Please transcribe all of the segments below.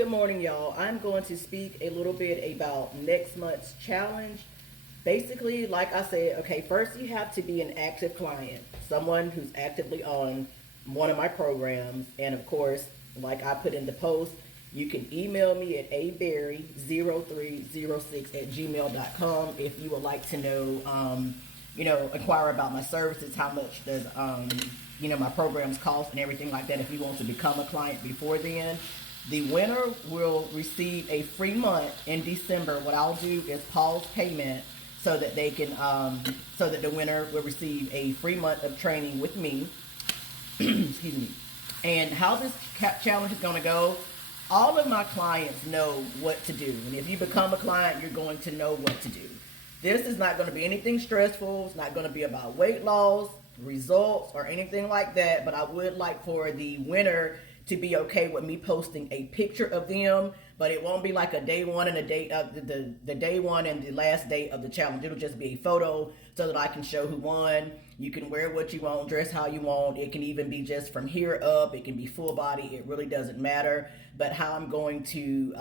Good morning, y'all. I'm going to speak a little bit about next month's challenge. Basically, like I said, okay, first you have to be an active client, someone who's actively on one of my programs. And of course, like I put in the post, you can email me at aberry0306@gmail.com if you would like to know, inquire about my services, how much does, my programs cost and everything like that if you want to become a client before then. The winner will receive a free month in December. What I'll do is pause payment so that they can, so that the winner will receive a free month of training with me. Excuse me. And how this challenge is going to go, all of my clients know what to do. And if you become a client, you're going to know what to do. This is not going to be anything stressful. It's not going to be about weight loss, results, or anything like that. But I would like for the winner to be okay with me posting a picture of them, but it won't be like a day one and a day the day one and the last day of the challenge. It'll just be a photo so that I can show who won. You can wear what you want, dress how you want. It can even be just from here up. It can be full body. It really doesn't matter. But how I'm going to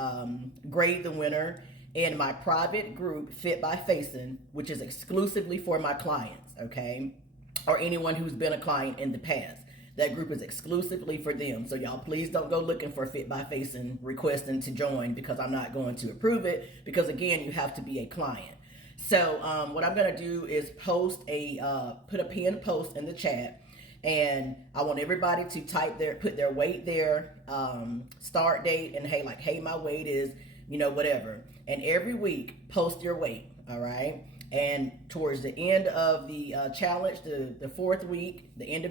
grade the winner in my private group, Fit by Facing, which is exclusively for my clients, okay, or anyone who's been a client in the past. That group is exclusively for them. So y'all please don't go looking for Fit by Facing requesting to join, because I'm not going to approve it, because again, you have to be a client. So what I'm going to do is post put a pinned post in the chat, and I want everybody to put their weight there, start date, and hey, my weight is, whatever. And every week post your weight. All right. And towards the end of the challenge, the fourth week, the end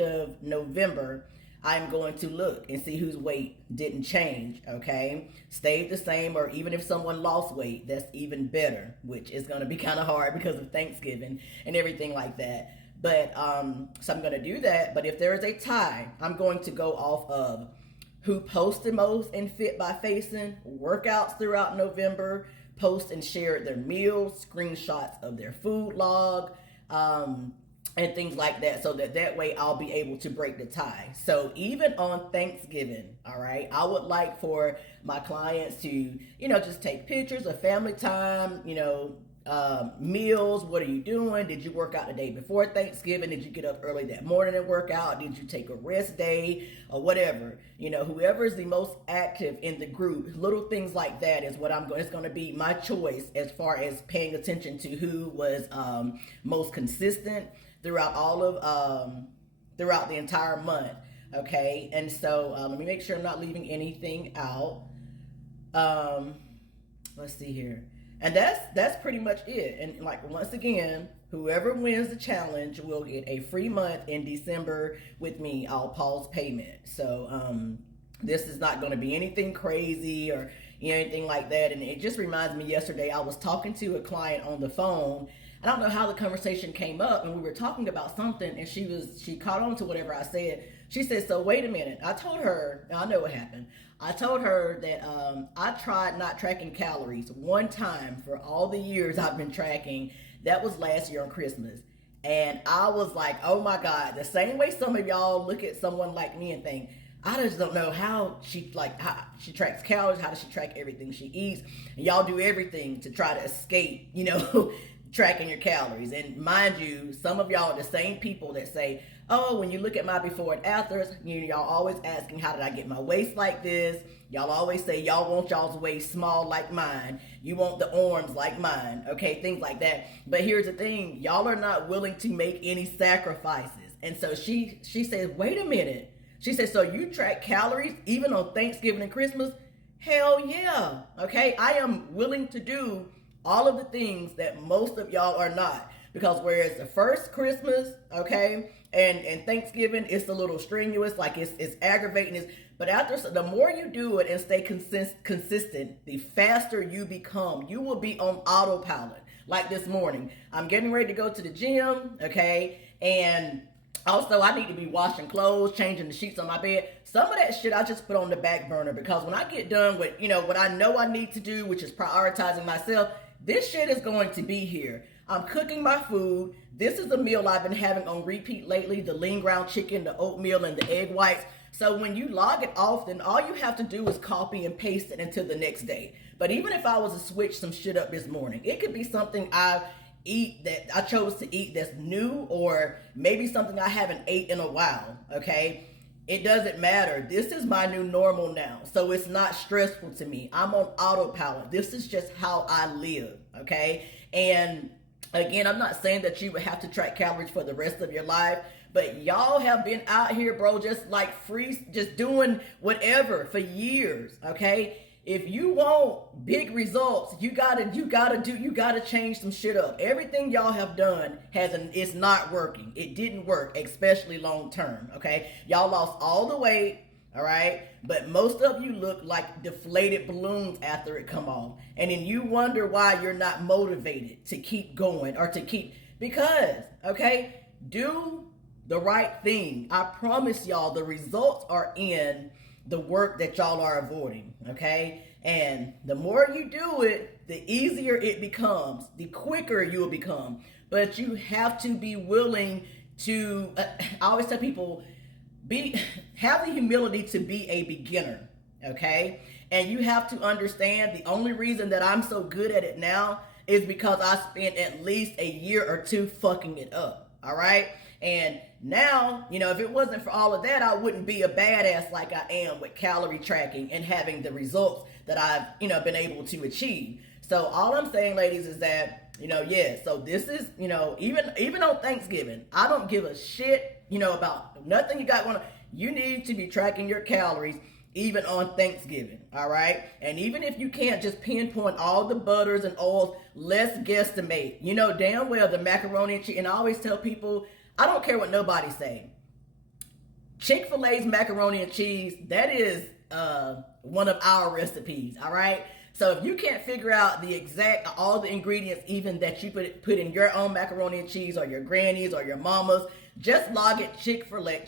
of November, I'm going to look and see whose weight didn't change, okay? Stayed the same, or even if someone lost weight, that's even better, which is going to be kind of hard because of Thanksgiving and everything like that. But so I'm going to do that. But if there is a tie, I'm going to go off of who posted most in Fit by Facing, workouts throughout November, post and shared their meals, screenshots of their food log, and things like that, so that way I'll be able to break the tie. So even on Thanksgiving, all right, I would like for my clients to, just take pictures of family time, meals. What are you doing? Did you work out the day before Thanksgiving? Did you get up early that morning and work out? Did you take a rest day or whatever? Whoever is the most active in the group, little things like that is what it's going to be my choice as far as paying attention to who was most consistent throughout throughout the entire month. Okay. And so let me make sure I'm not leaving anything out. Let's see here. And that's pretty much it. And once again, whoever wins the challenge will get a free month in December with me. I'll pause payment. So this is not going to be anything crazy or anything like that. And it just reminds me, yesterday I was talking to a client on the phone. I don't know how the conversation came up, and we were talking about something, and she caught on to whatever I said. She said, "So wait a minute." I told her, I know what happened. I told her that I tried not tracking calories one time for all the years I've been tracking. That was last year on Christmas. And I was like, oh my God, the same way some of y'all look at someone like me and think, I just don't know how she tracks calories. How does she track everything she eats? And y'all do everything to try to escape, tracking your calories. And mind you, some of y'all are the same people that say, oh, when you look at my before and afters, y'all always asking, how did I get my waist like this? Y'all always say y'all want y'all's waist small like mine. You want the arms like mine, okay? Things like that. But here's the thing, y'all are not willing to make any sacrifices. And so she says, wait a minute. She said, so you track calories even on Thanksgiving and Christmas? Hell yeah, okay? I am willing to do all of the things that most of y'all are not. Because whereas the first Christmas, okay, and Thanksgiving, it's a little strenuous, like it's aggravating. But after, the more you do it and stay consistent, the faster you become. You will be on autopilot. Like this morning, I'm getting ready to go to the gym, okay, and also I need to be washing clothes, changing the sheets on my bed. Some of that shit I just put on the back burner, because when I get done with, what I know I need to do, which is prioritizing myself, this shit is going to be here. I'm cooking my food. This is a meal I've been having on repeat lately, the lean ground chicken, the oatmeal, and the egg whites. So when you log it often, all you have to do is copy and paste it into the next day. But even if I was to switch some shit up this morning, it could be something I eat that I chose to eat that's new, or maybe something I haven't ate in a while, okay? It doesn't matter. This is my new normal now. So it's not stressful to me. I'm on autopilot. This is just how I live, okay? And again, I'm not saying that you would have to track calories for the rest of your life, but y'all have been out here, bro, just like free, just doing whatever for years, okay? If you want big results, you gotta change some shit up. Everything y'all have done it's not working. It didn't work, especially long term, okay? Y'all lost all the weight, all right? But most of you look like deflated balloons after it come off. And then you wonder why you're not motivated to keep going or because, okay, do the right thing. I promise y'all the results are in the work that y'all are avoiding, okay? And the more you do it, the easier it becomes, the quicker you will become. But you have to be willing to, I always tell people, have the humility to be a beginner, okay? And you have to understand the only reason that I'm so good at it now is because I spent at least a year or two fucking it up, all right? And now, if it wasn't for all of that, I wouldn't be a badass like I am with calorie tracking and having the results that I've, been able to achieve. So all I'm saying, ladies, is that, so this is, even on Thanksgiving, I don't give a shit, about nothing you got going on. You need to be tracking your calories even on Thanksgiving, all right? And even if you can't just pinpoint all the butters and oils, let's guesstimate. Damn well the macaroni and cheese, and I always tell people, I don't care what nobody say. Chick-fil-A's macaroni and cheese, that is one of our recipes, all right? So if you can't figure out all the ingredients even that you put in your own macaroni and cheese, or your granny's or your mama's, just log it Chick-fil-A,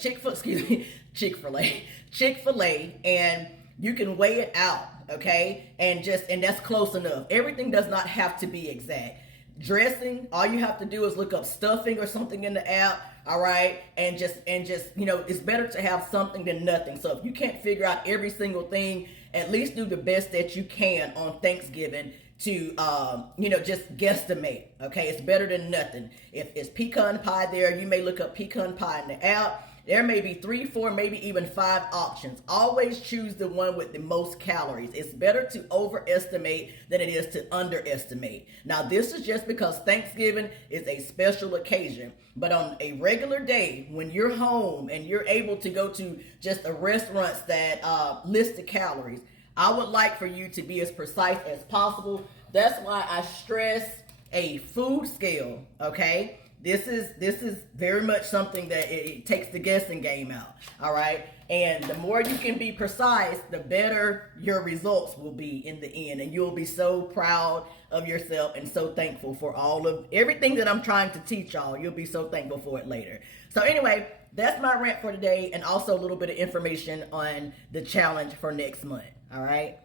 and you can weigh it out, okay? And that's close enough. Everything does not have to be exact. Dressing, all you have to do is look up stuffing or something in the app, all right? And just it's better to have something than nothing. So if you can't figure out every single thing, at least do the best that you can on Thanksgiving to just guesstimate, okay? It's better than nothing. If it's pecan pie there, you may look up pecan pie in the app. There may be 3, 4, maybe even 5 options. Always choose the one with the most calories. It's better to overestimate than it is to underestimate. Now, this is just because Thanksgiving is a special occasion. But on a regular day, when you're home and you're able to go to just a restaurants that list the calories, I would like for you to be as precise as possible. That's why I stress a food scale, okay? This is very much something that it takes the guessing game out, all right? And the more you can be precise, the better your results will be in the end. And you'll be so proud of yourself and so thankful for all of everything that I'm trying to teach y'all. You'll be so thankful for it later. So anyway, that's my rant for today, and also a little bit of information on the challenge for next month, all right?